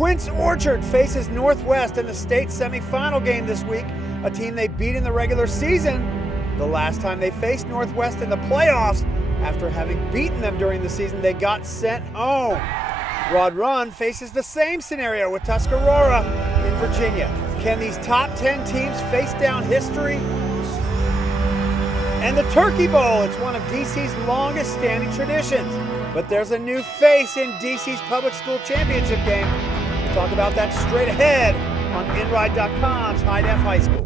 Quince Orchard faces Northwest in the state semifinal game this week, a team they beat in the regular season the last time they faced Northwest in the playoffs. After having beaten them during the season, they got sent home. Broad Run faces the same scenario with Tuscarora in Virginia. Can these top 10 teams face down history? And the Turkey Bowl, it's one of DC's longest standing traditions. But there's a new face in DC's public school championship game. We'll talk about that straight ahead on InRide.com's High Def High School.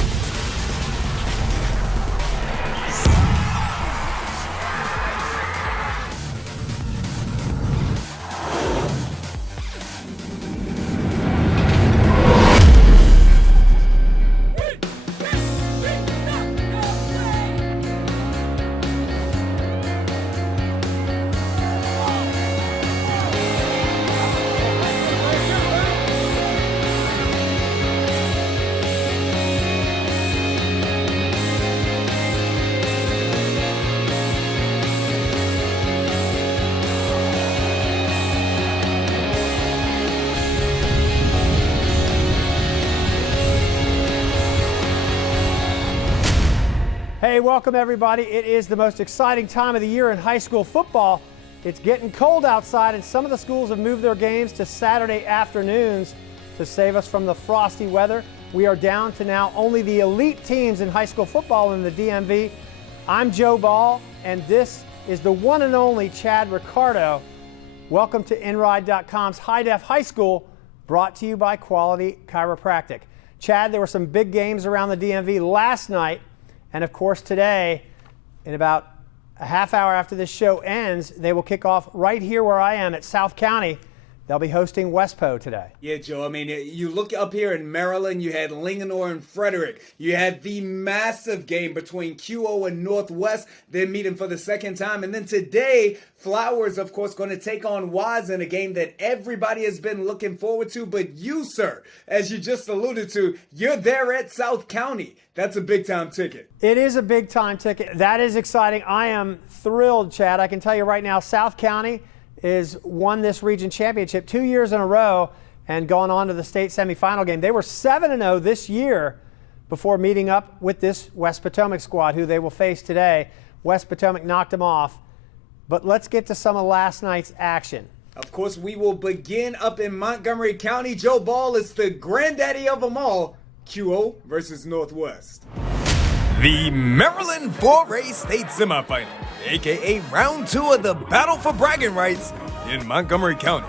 Hey, welcome everybody. It is the most exciting time of the year in high school football. It's getting cold outside and some of the schools have moved their games to Saturday afternoons to save us from the frosty weather. We are down to now only the elite teams in high school football in the DMV. I'm Joe Ball and this is the one and only Chad Ricardo. Welcome to InRide.com's High Def High School, brought to you by Quality Chiropractic. Chad, there were some big games around the DMV last night. And of course today, in about a half hour after this show ends, they will kick off right here where I am at South County. They'll be hosting WESTPO today. Yeah, Joe. I mean, you look up here in Maryland, you had Linganore and Frederick. You had the massive game between QO and Northwest. They're meeting for the second time. And then today, Flowers, of course, going to take on Waz in a game that everybody has been looking forward to. But you, sir, as you just alluded to, you're there at South County. That's a big-time ticket. It is a big-time ticket. That is exciting. I am thrilled, Chad. I can tell you right now, South County is won this region championship 2 years in a row and gone on to the state semifinal game. They were 7-0 this year before meeting up with this West Potomac squad, who they will face today. West Potomac knocked them off. But let's get to some of last night's action. Of course, we will begin up in Montgomery County. Joe Ball is the granddaddy of them all. QO versus Northwest. The Maryland 4A State Semifinal, a.k.a. Round 2 of the Battle for Bragging Rights in Montgomery County.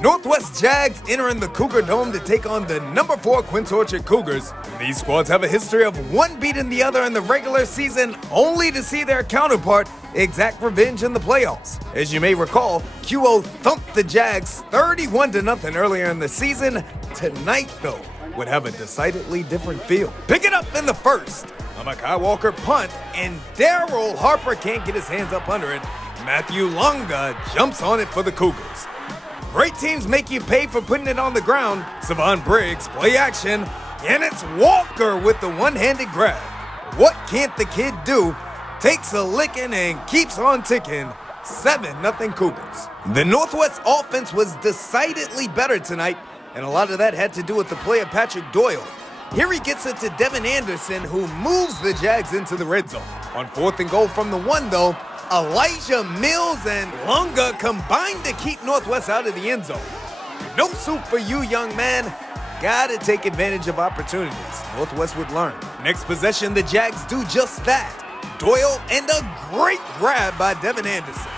Northwest Jags entering the Cougar Dome to take on the number 4 Quince Orchard Cougars. These squads have a history of one beating the other in the regular season, only to see their counterpart exact revenge in the playoffs. As you may recall, QO thumped the Jags 31-0 earlier in the season. Tonight, though, would have a decidedly different feel. Pick it up in the first. A Makai Walker punt, and Daryl Harper can't get his hands up under it. Matthew Longa jumps on it for the Cougars. Great teams make you pay for putting it on the ground. Savon Briggs, play action, and it's Walker with the one-handed grab. What can't the kid do? Takes a licking and keeps on ticking. 7-0 Cougars. The Northwest offense was decidedly better tonight, and a lot of that had to do with the play of Patrick Doyle. Here he gets it to Devin Anderson, who moves the Jags into the red zone. On 4th and goal from the 1, though, Elijah Mills and Lunga combined to keep Northwest out of the end zone. No soup for you, young man. Gotta take advantage of opportunities. Northwest would learn. Next possession, the Jags do just that. Doyle and a great grab by Devin Anderson.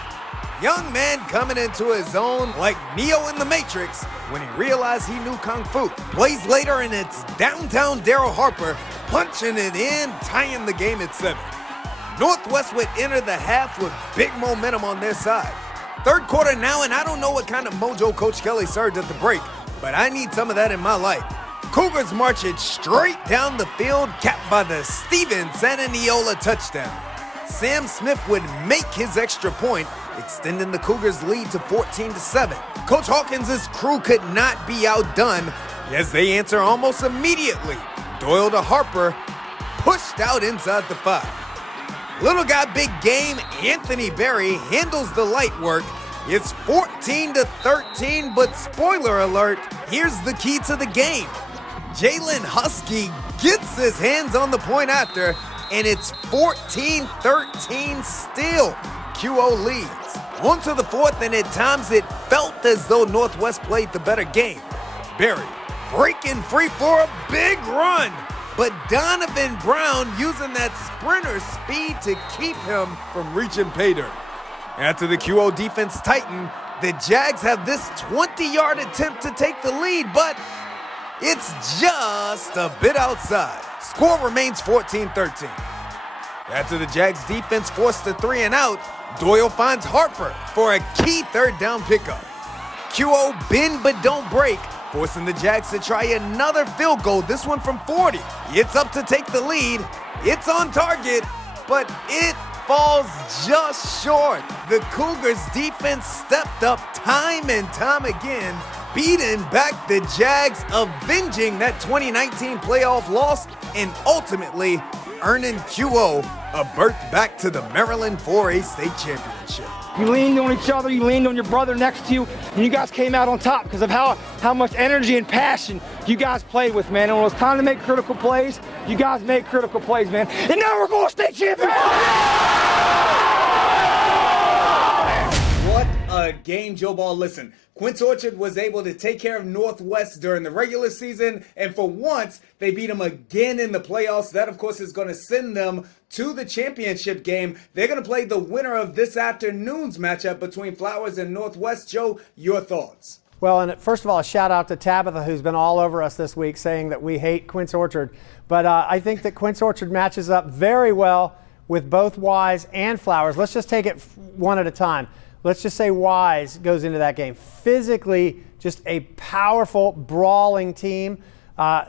Young man coming into his own like Neo in the Matrix when he realized he knew Kung Fu. Plays later and it's downtown Daryl Harper punching it in, tying the game at 7. Northwest would enter the half with big momentum on their side. Third quarter now, and I don't know what kind of mojo Coach Kelly served at the break, but I need some of that in my life. Cougars march it straight down the field, capped by the Steven Santaniola touchdown. Sam Smith would make his extra point, extending the Cougars' lead to 14-7. Coach Hawkins' crew could not be outdone as they answer almost immediately. Doyle to Harper, pushed out inside the 5. Little guy, big game, Anthony Berry handles the light work It's 14-13, but spoiler alert, here's the key to the game. Jalen Husky gets his hands on the point after, and it's 14-13 still. QO leads. On to the fourth, and at times it felt as though Northwest played the better game. Barry breaking free for a big run, but Donovan Brown using that sprinter speed to keep him from reaching pay dirt. After the QO defense tightened, the Jags have this 20-yard attempt to take the lead, but it's just a bit outside. Score remains 14-13. After the Jags defense forced a 3 and out, Doyle finds Harper for a key third down pickup. QO bend but don't break, forcing the Jags to try another field goal, this one from 40. It's up to take the lead. It's on target, but it falls just short. The Cougars defense stepped up time and time again, beating back the Jags, avenging that 2019 playoff loss and ultimately earning QO a berth back to the Maryland 4A state championship. You leaned on each other, you leaned on your brother next to you, and you guys came out on top because of how much energy and passion you guys played with, man. And when it was time to make critical plays, you guys made critical plays, man. And now we're going to state champions! What a game, Joe Ball. Listen, Quince Orchard was able to take care of Northwest during the regular season, and for once, they beat them again in the playoffs. That, of course, is going to send them to the championship game. They're going to play the winner of this afternoon's matchup between Flowers and Northwest. Joe, your thoughts? Well, and first of all, a shout out to Tabitha, who's been all over us this week saying that we hate Quince Orchard. But I think that Quince Orchard matches up very well with both Wise and Flowers. Let's just take it one at a time. Let's just say Wise goes into that game. Physically, just a powerful, brawling team. Jaden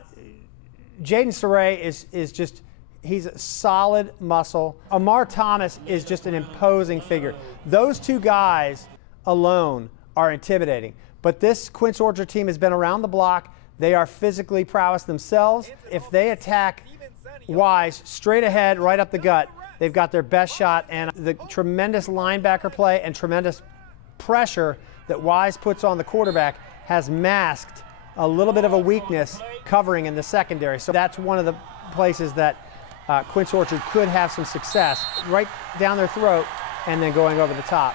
Saray is just, he's a solid muscle. Amar Thomas is just an imposing figure. Those two guys alone are intimidating. But this Quince Orchard team has been around the block. They are physically prowess themselves. If they attack Wise straight ahead, right up the gut, they've got their best shot, and the tremendous linebacker play and tremendous pressure that Wise puts on the quarterback has masked a little bit of a weakness covering in the secondary. So that's one of the places that Quince Orchard could have some success, right down their throat and then going over the top.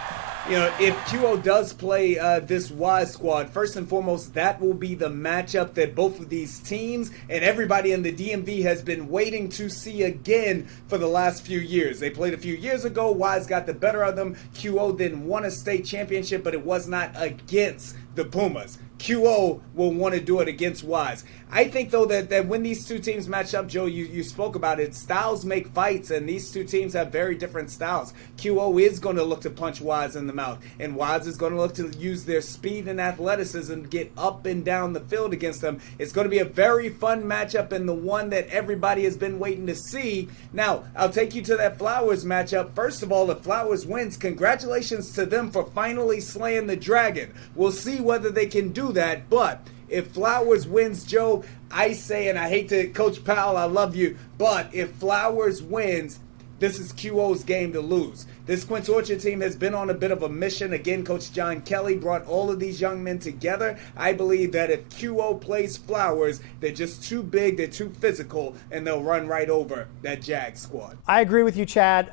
You know, if QO does play this Wise squad, first and foremost, that will be the matchup that both of these teams and everybody in the DMV has been waiting to see again for the last few years. They played a few years ago. Wise got the better of them. QO then won a state championship, but it was not against the Pumas. QO will want to do it against Wise. I think, though, that when these two teams match up, Joe, you spoke about it, styles make fights, and these two teams have very different styles. QO is going to look to punch Wise in the mouth, and Wise is going to look to use their speed and athleticism to get up and down the field against them. It's going to be a very fun matchup, and the one that everybody has been waiting to see. Now, I'll take you to that Flowers matchup. First of all, if Flowers wins, congratulations to them for finally slaying the dragon. We'll see whether they can do that, but if Flowers wins, Joe, I say, and I hate to, Coach Powell, I love you, but if Flowers wins, this is QO's game to lose. This Quince Orchard team has been on a bit of a mission. Again, Coach John Kelly brought all of these young men together. I believe that if QO plays Flowers, they're just too big, they're too physical, and they'll run right over that Jag squad. I agree with you, Chad.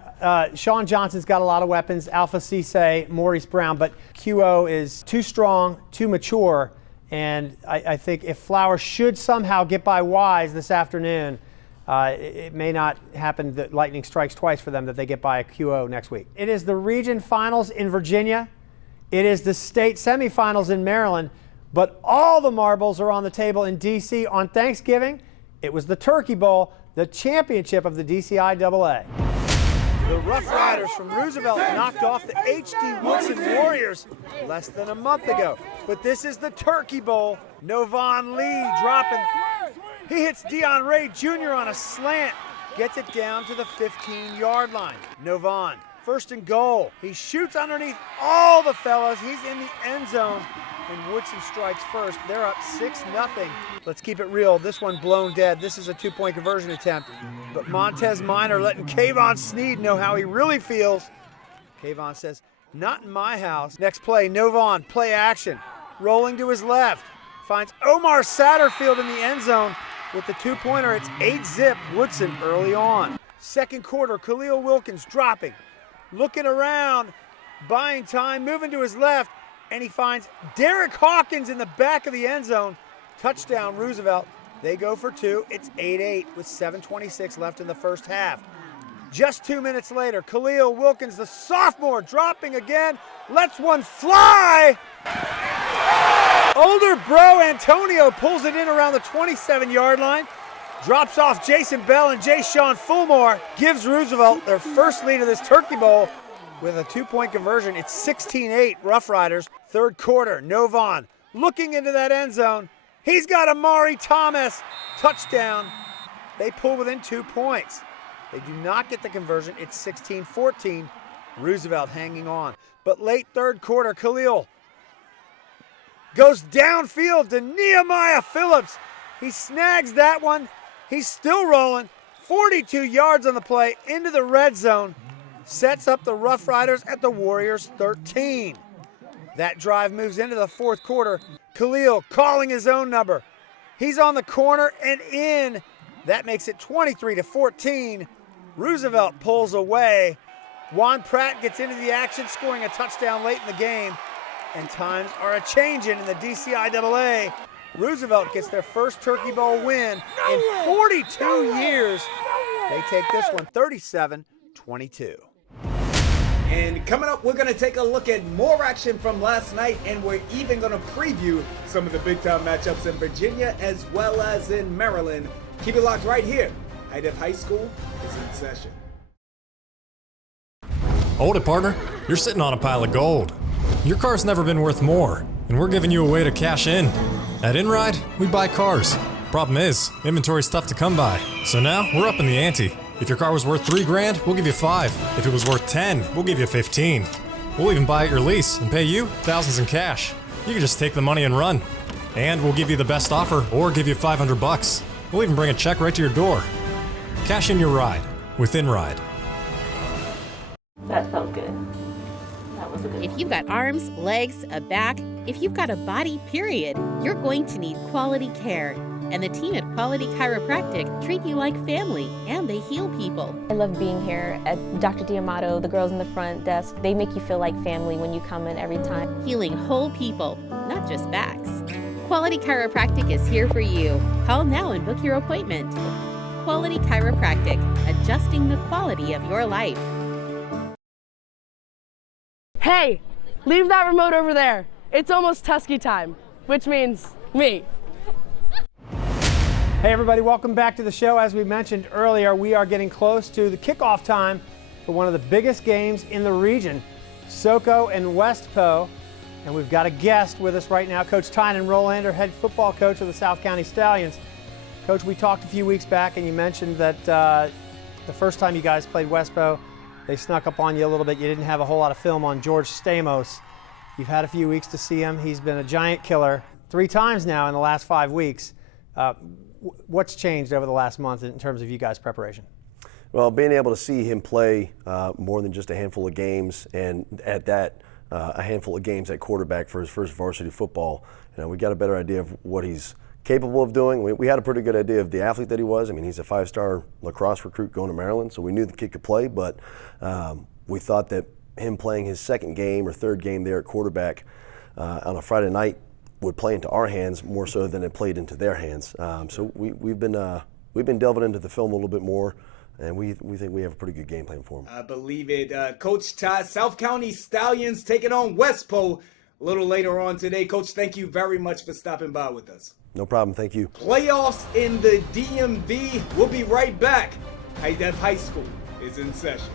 Sean Johnson's got a lot of weapons, Alpha Cisse, Maurice Brown, but QO is too strong, too mature, and I think if Flowers should somehow get by Wise this afternoon, it may not happen that lightning strikes twice for them, that they get by QO next week. It is the region finals in Virginia. It is the state semifinals in Maryland. But all the marbles are on the table in D.C. On Thanksgiving, it was the Turkey Bowl, the championship of the DCIAA. The Rough Riders from Roosevelt knocked off the H.D. Woodson Warriors less than a month ago. But this is the Turkey Bowl. Novon Lee dropping. He hits Dion Ray Jr. on a slant. Gets it down to the 15-yard line. Novon, first and goal. He shoots underneath all the fellas. He's in the end zone. And Woodson strikes first. They're up 6-0. Let's keep it real. This one blown dead. This is a two-point conversion attempt. But Montez Minor letting Kayvon Sneed know how he really feels. Kayvon says, Not in my house. Next play, Novon, play action. Rolling to his left. Finds Omar Satterfield in the end zone with the 2-pointer. It's 8-zip Woodson early on. Second quarter, Khalil Wilkins dropping. Looking around, buying time, moving to his left, and he finds Derek Hawkins in the back of the end zone. Touchdown, Roosevelt. They go for 2. It's 8-8 with 7:26 left in the first half. Just 2 minutes later, Khalil Wilkins, the sophomore, dropping again, lets one fly. Older bro Antonio pulls it in around the 27-yard line, drops off Jason Bell, and Jay Sean Fulmore gives Roosevelt their first lead of this Turkey Bowl with a 2-point conversion. It's 16-8 Rough Riders. Third quarter, Novon looking into that end zone. He's got Amari Thomas. Touchdown. They pull within 2 points. They do not get the conversion. It's 16-14. Roosevelt hanging on. But late third quarter, Khalil goes downfield to Nehemiah Phillips. He snags that one. He's still rolling. 42 yards on the play into the red zone. Sets up the Rough Riders at the Warriors 13. That drive moves into the fourth quarter. Khalil calling his own number. He's on the corner and in. That makes it 23-14. Roosevelt pulls away. Juan Pratt gets into the action, scoring a touchdown late in the game. And times are a-changing in the DCIAA. Roosevelt gets their first Turkey Bowl win in 42 years. They take this one 37-22. And coming up, we're going to take a look at more action from last night, and we're even going to preview some of the big-time matchups in Virginia as well as in Maryland. Keep it locked right here. IDEF High School is in session. Hold it, partner. You're sitting on a pile of gold. Your car's never been worth more, and we're giving you a way to cash in. At InRide, we buy cars. Problem is, inventory's tough to come by. So now, we're up in the ante. If your car was worth $3,000, we'll give you $5,000. If it was worth $10,000, we'll give you $15,000. We'll even buy at your lease and pay you thousands in cash. You can just take the money and run. And we'll give you the best offer or give you $500. We'll even bring a check right to your door. Cash in your ride with InRide. That felt good. That was a good If one. you've got arms, legs, a back, if you've got a body, period, you're going to need quality care. And the team at Quality Chiropractic treat you like family, and they heal people. I love being here at Dr. D'Amato, the girls in the front desk. They make you feel like family when you come in every time. Healing whole people, not just backs. Quality Chiropractic is here for you. Call now and book your appointment. Quality Chiropractic, adjusting the quality of your life. Hey, leave that remote over there. It's almost Tusky time, which means me. Hey everybody, welcome back to the show. As we mentioned earlier, we are getting close to the kickoff time for one of the biggest games in the region, SOCO and WESTPO. And we've got a guest with us right now, Coach Tynan Rolander, head football coach of the South County Stallions. Coach, we talked a few weeks back and you mentioned that the first time you guys played WESTPO, they snuck up on you a little bit. You didn't have a whole lot of film on George Stamos. You've had a few weeks to see him. He's been a giant killer 3 times now in the last 5 weeks. What's changed over the last month in terms of you guys' preparation? Well, being able to see him play more than just a handful of games, and at that, a handful of games at quarterback for his first varsity football, we got a better idea of what he's capable of doing. We had a pretty good idea of the athlete that he was. I mean, he's a 5-star lacrosse recruit going to Maryland, so we knew the kid could play, but we thought that him playing his second game or third game there at quarterback on a Friday night would play into our hands more so than it played into their hands. So we've been delving into the film a little bit more, and we think we have a pretty good game plan for him. I believe it. Coach Todd, South County Stallions taking on WESTPO a little later on today. Coach, thank you very much for stopping by with us. No problem. Thank you. Playoffs in the DMV. We'll be right back. IDEF High School is in session.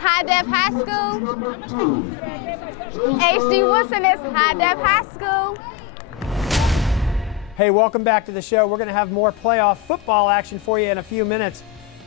High Def High School. HD Woodson is High Def High School. Hey, welcome back to the show. We're going to have more playoff football action for you in a few minutes.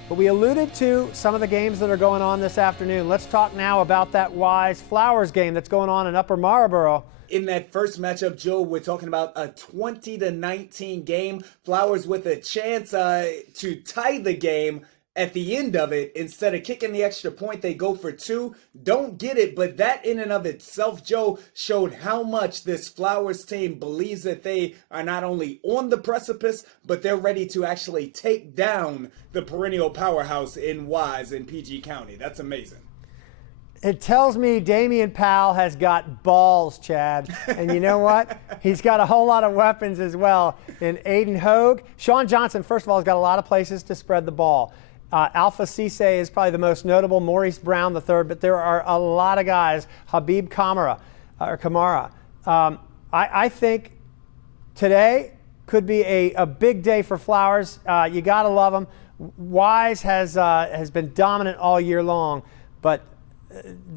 But we alluded to some of the games that are going on this afternoon. Let's talk now about that Wise Flowers game that's going on in Upper Marlboro. In that first matchup, Joe, we're talking about a 20-19 game. Flowers with a chance to tie the game at the end of it. Instead of kicking the extra point, they go for two. Don't get it, but that in and of itself, Joe, showed how much this Flowers team believes that they are not only on the precipice, but they're ready to actually take down the perennial powerhouse in Wise in PG County. That's amazing. It tells me Damian Powell has got balls, Chad. And you know what? He's got a whole lot of weapons as well. In Aiden Hogue, Sean Johnson, first of all, has got a lot of places to spread the ball. Alpha Cisse is probably the most notable, Maurice Brown the third, but there are a lot of guys. Habib Kamara. I think today could be a big day for Flowers. You got to love them. Wise has been dominant all year long, but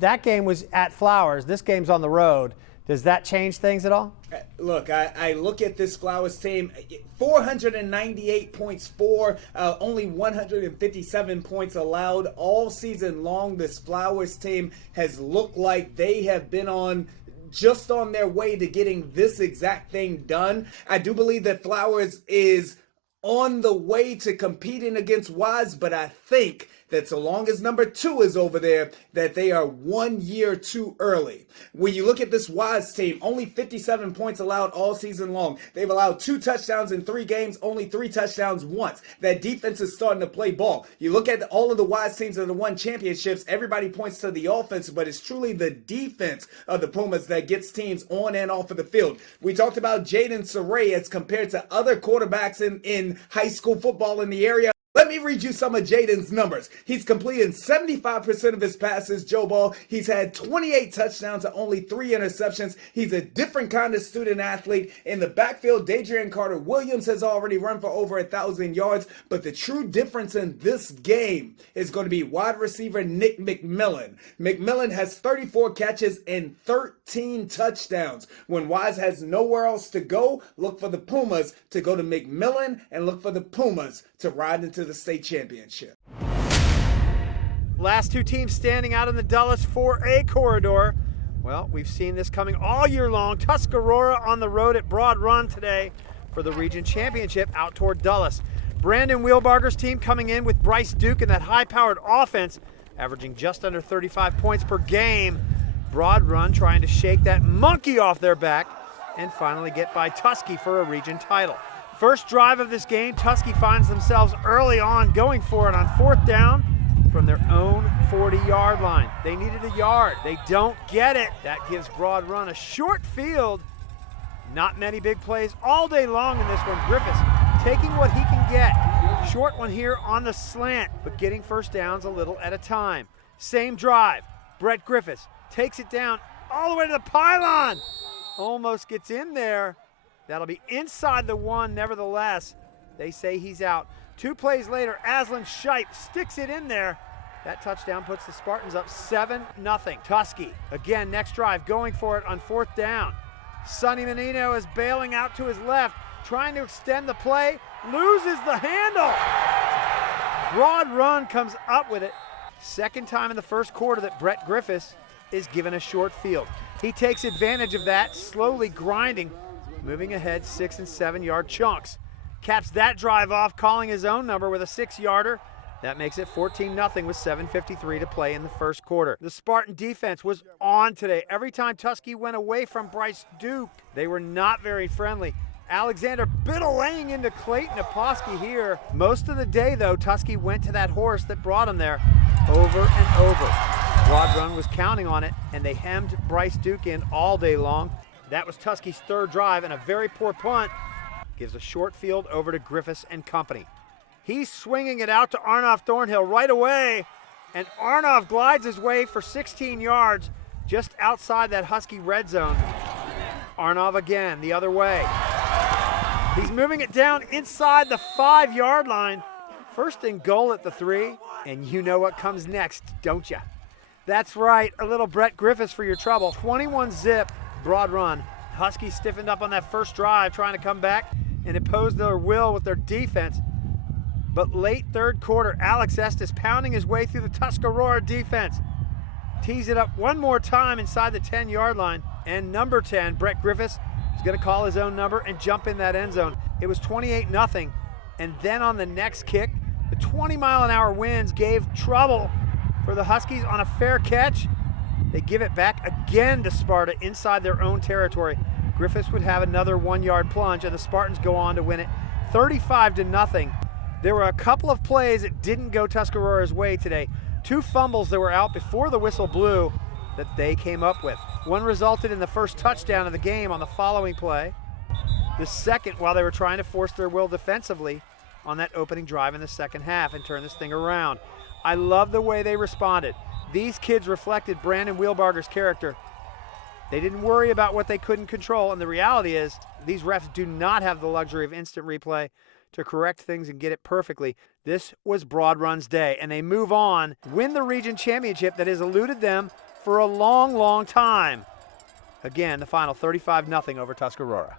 that game was at Flowers. This game's on the road. Does that change things at all? Look, I look at this Flowers team, 498 points for, only 157 points allowed all season long. This Flowers team has looked like they have been just on their way to getting this exact thing done. I do believe that Flowers is on the way to competing against Wise, but I think that so long as number 2 is over there, that they are 1 year too early. When you look at this Wise team, only 57 points allowed all season long. They've allowed 2 touchdowns in 3 games, only 3 touchdowns once. That defense is starting to play ball. You look at all of the Wise teams that have won championships, everybody points to the offense, but it's truly the defense of the Pumas that gets teams on and off of the field. We talked about Jaden Saray as compared to other quarterbacks in high school football in the area. Let me read you some of Jaden's numbers. He's completing 75% of his passes, Joe Ball. He's had 28 touchdowns and only 3 interceptions. He's a different kind of student athlete. In the backfield, Dadrian Carter-Williams has already run for over 1,000 yards. But the true difference in this game is going to be wide receiver Nick McMillan. McMillan has 34 catches and 13 touchdowns. When Wise has nowhere else to go, look for the Pumas to go to McMillan and look for the Pumas to ride into the state championship. Last 2 teams standing out in the Dulles 4A corridor. Well, we've seen this coming all year long. Tuscarora on the road at Broad Run today for the region championship out toward Dulles. Brandon Wheelbarger's team coming in with Bryce Duke in that high-powered offense, averaging just under 35 points per game. Broad Run trying to shake that monkey off their back and finally get by Tusky for a region title. First drive of this game, Tusky finds themselves early on going for it on 4th down from their own 40-yard line. They needed a yard. They don't get it. That gives Broad Run a short field. Not many big plays all day long in this one. Griffiths taking what he can get. Short one here on the slant, but getting first downs a little at a time. Same drive. Brett Griffiths takes it down all the way to the pylon. Almost gets in there. That'll be inside the 1, nevertheless. They say he's out. 2 plays later, Aslan Shipe sticks it in there. That touchdown puts the Spartans up 7-0. Tusky, again, next drive, going for it on 4th down. Sonny Menino is bailing out to his left, trying to extend the play, loses the handle. Broad Run comes up with it. Second time in the first quarter that Brett Griffiths is given a short field. He takes advantage of that, slowly grinding, moving ahead 6- and 7-yard chunks. Caps that drive off, calling his own number with a 6-yarder. That makes it 14-0 with 7:53 to play in the first quarter. The Spartan defense was on today. Every time Tusky went away from Bryce Duke, they were not very friendly. Alexander Biddle laying into Clayton Aposky here. Most of the day, though, Tusky went to that horse that brought him there over and over. Broad Run was counting on it, and they hemmed Bryce Duke in all day long. That was Tusky's 3rd drive, and a very poor punt gives a short field over to Griffiths and company. He's swinging it out to Arnov Thornhill right away, and Arnov glides his way for 16 yards just outside that Husky red zone. Arnov again, the other way. He's moving it down inside the 5-yard line. First and goal at the 3, and you know what comes next, don't you? That's right, a little Brett Griffiths for your trouble. 21-zip, broad run. Huskies stiffened up on that first drive, trying to come back and impose their will with their defense. But late third quarter, Alex Estes pounding his way through the Tuscarora defense. Tees it up one more time inside the 10-yard line. And number 10, Brett Griffiths, is going to call his own number and jump in that end zone. It was 28-0. And then on the next kick, the 20-mile-an-hour winds gave trouble for the Huskies on a fair catch. They give it back again to Sparta inside their own territory. Griffiths would have another 1-yard plunge, and the Spartans go on to win it 35-0. There were a couple of plays that didn't go Tuscarora's way today. 2 fumbles that were out before the whistle blew that they came up with. One resulted in the first touchdown of the game on the following play. The second, while they were trying to force their will defensively on that opening drive in the second half and turn this thing around. I love the way they responded. These kids reflected Brandon Wheelbarger's character. They didn't worry about what they couldn't control, and the reality is these refs do not have the luxury of instant replay to correct things and get it perfectly. This was Broad Run's day, and they move on, win the region championship that has eluded them for a long, long time. Again, the final 35-0 over Tuscarora.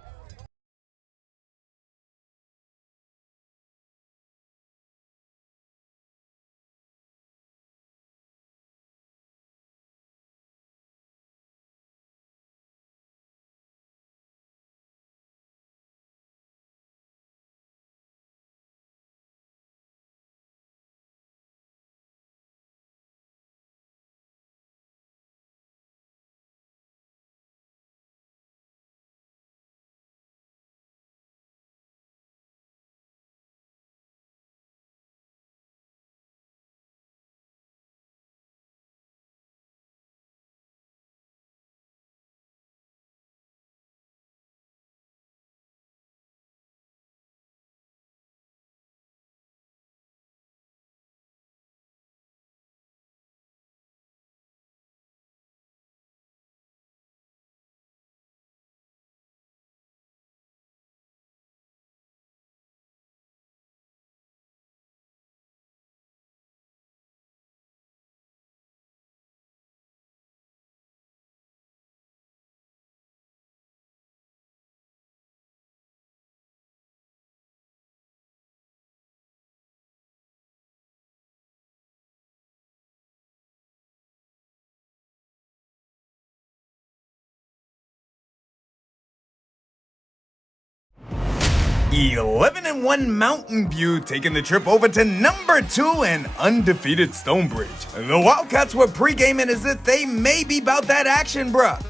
(11-1) Mountain View taking the trip over to number 2 and undefeated Stonebridge. The Wildcats were pre-gaming as if they may be about that action, bruh.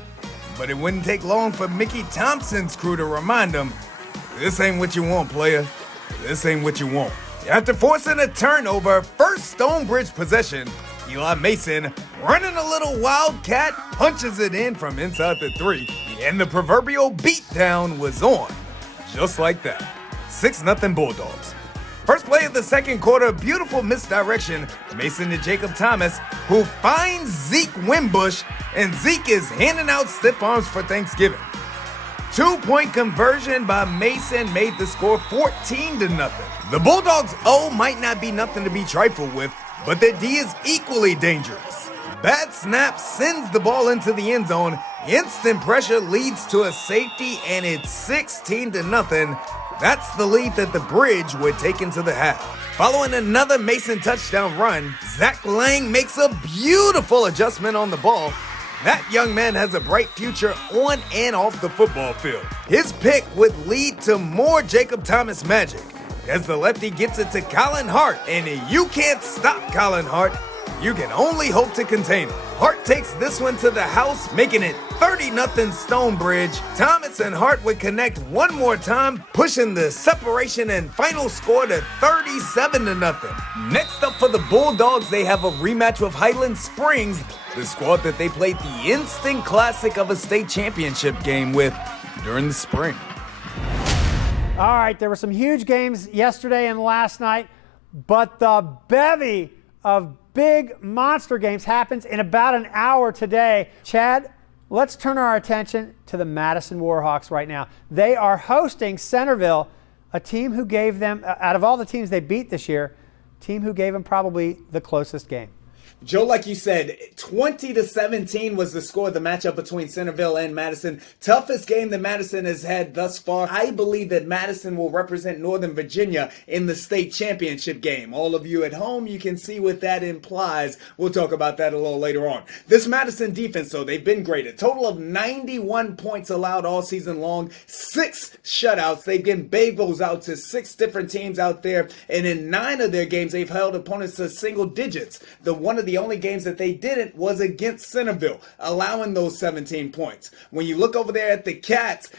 But it wouldn't take long for Mickey Thompson's crew to remind them, this ain't what you want, player. This ain't what you want. After forcing a turnover, first Stonebridge possession, Eli Mason, running a little Wildcat, punches it in from inside the 3, and the proverbial beatdown was on. Just like that. 6-0 Bulldogs. First play of the second quarter, beautiful misdirection. Mason to Jacob Thomas, who finds Zeke Wimbush, and Zeke is handing out stiff arms for Thanksgiving. 2-point conversion by Mason made the score 14-0. The Bulldogs' O might not be nothing to be trifled with, but their D is equally dangerous. Bad snap sends the ball into the end zone. Instant pressure leads to a safety, and it's 16-0. That's the lead that the Bridge would take into the half. Following another Mason touchdown run, Zach Lang makes a beautiful adjustment on the ball. That young man has a bright future on and off the football field. His pick would lead to more Jacob Thomas magic, as the lefty gets it to Colin Hart, and you can't stop Colin Hart. You can only hope to contain him. Hart takes this one to the house, making it 30-0 Stonebridge. Thomas and Hart would connect one more time, pushing the separation and final score to 37-0. Next up for the Bulldogs, they have a rematch with Highland Springs, the squad that they played the instant classic of a state championship game with during the spring. All right, there were some huge games yesterday and last night, but the bevy of big monster games happens in about an hour today. Chad, let's turn our attention to the Madison Warhawks right now. They are hosting Centerville, a team who gave them, out of all the teams they beat this year, team who gave them probably the closest game. Joe, like you said, 20-17 was the score of the matchup between Centerville and Madison. Toughest game that Madison has had thus far. I believe that Madison will represent Northern Virginia in the state championship game. All of you at home, you can see what that implies. We'll talk about that a little later on. This Madison defense, though, they've been great. A total of 91 points allowed all season long, 6 shutouts. They've given bagels out to 6 different teams out there, and in 9 of their games, they've held opponents to single digits. One of the only games that they didn't was against Centerville, allowing those 17 points. When you look over there at the Cats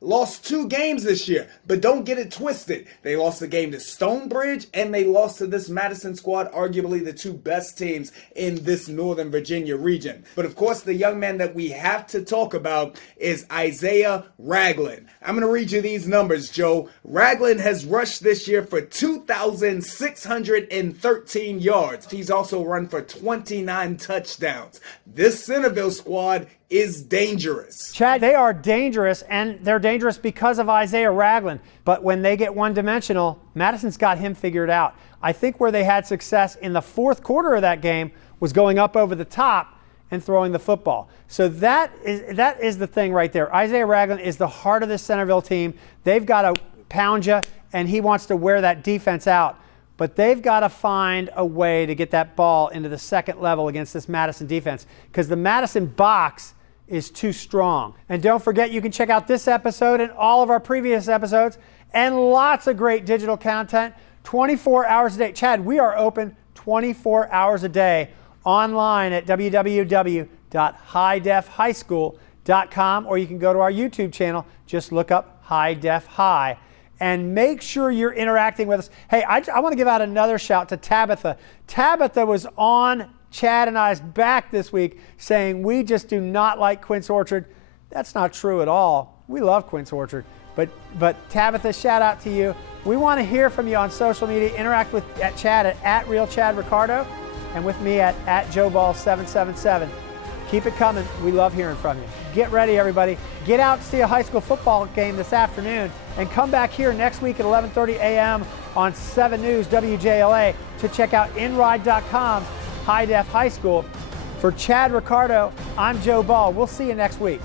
lost 2 games this year, but don't get it twisted. They lost the game to Stonebridge, and they lost to this Madison squad, arguably the 2 best teams in this Northern Virginia region. But of course, the young man that we have to talk about is Isaiah Ragland. I'm going to read you these numbers, Joe. Ragland has rushed this year for 2,613 yards. He's also run for 29 touchdowns. This Centerville squad is dangerous. Chad, they are dangerous, and they're dangerous because of Isaiah Ragland. But when they get one-dimensional, Madison's got him figured out. I think where they had success in the fourth quarter of that game was going up over the top and throwing the football. So that is the thing right there. Isaiah Ragland is the heart of this Centerville team. They've got to pound you, and he wants to wear that defense out. But they've got to find a way to get that ball into the second level against this Madison defense, because the Madison box is too strong. And don't forget, you can check out this episode and all of our previous episodes and lots of great digital content 24 hours a day. Chad, we are open 24 hours a day online at www.highdefhighschool.com, or you can go to our YouTube channel. Just look up High Def High. And make sure you're interacting with us. Hey, I want to give out another shout to Tabitha. Tabitha was on Chad and I's back this week saying we just do not like Quince Orchard. That's not true at all. We love Quince Orchard. But Tabitha, shout out to you. We want to hear from you on social media. Interact with Chad at @RealChadRicardo and with me at JoeBall777. Keep it coming. We love hearing from you. Get ready, everybody. Get out and see a high school football game this afternoon, and come back here next week at 11:30 a.m. on 7 News WJLA to check out InRide.com's High Def High School. For Chad Ricardo, I'm Joe Ball. We'll see you next week.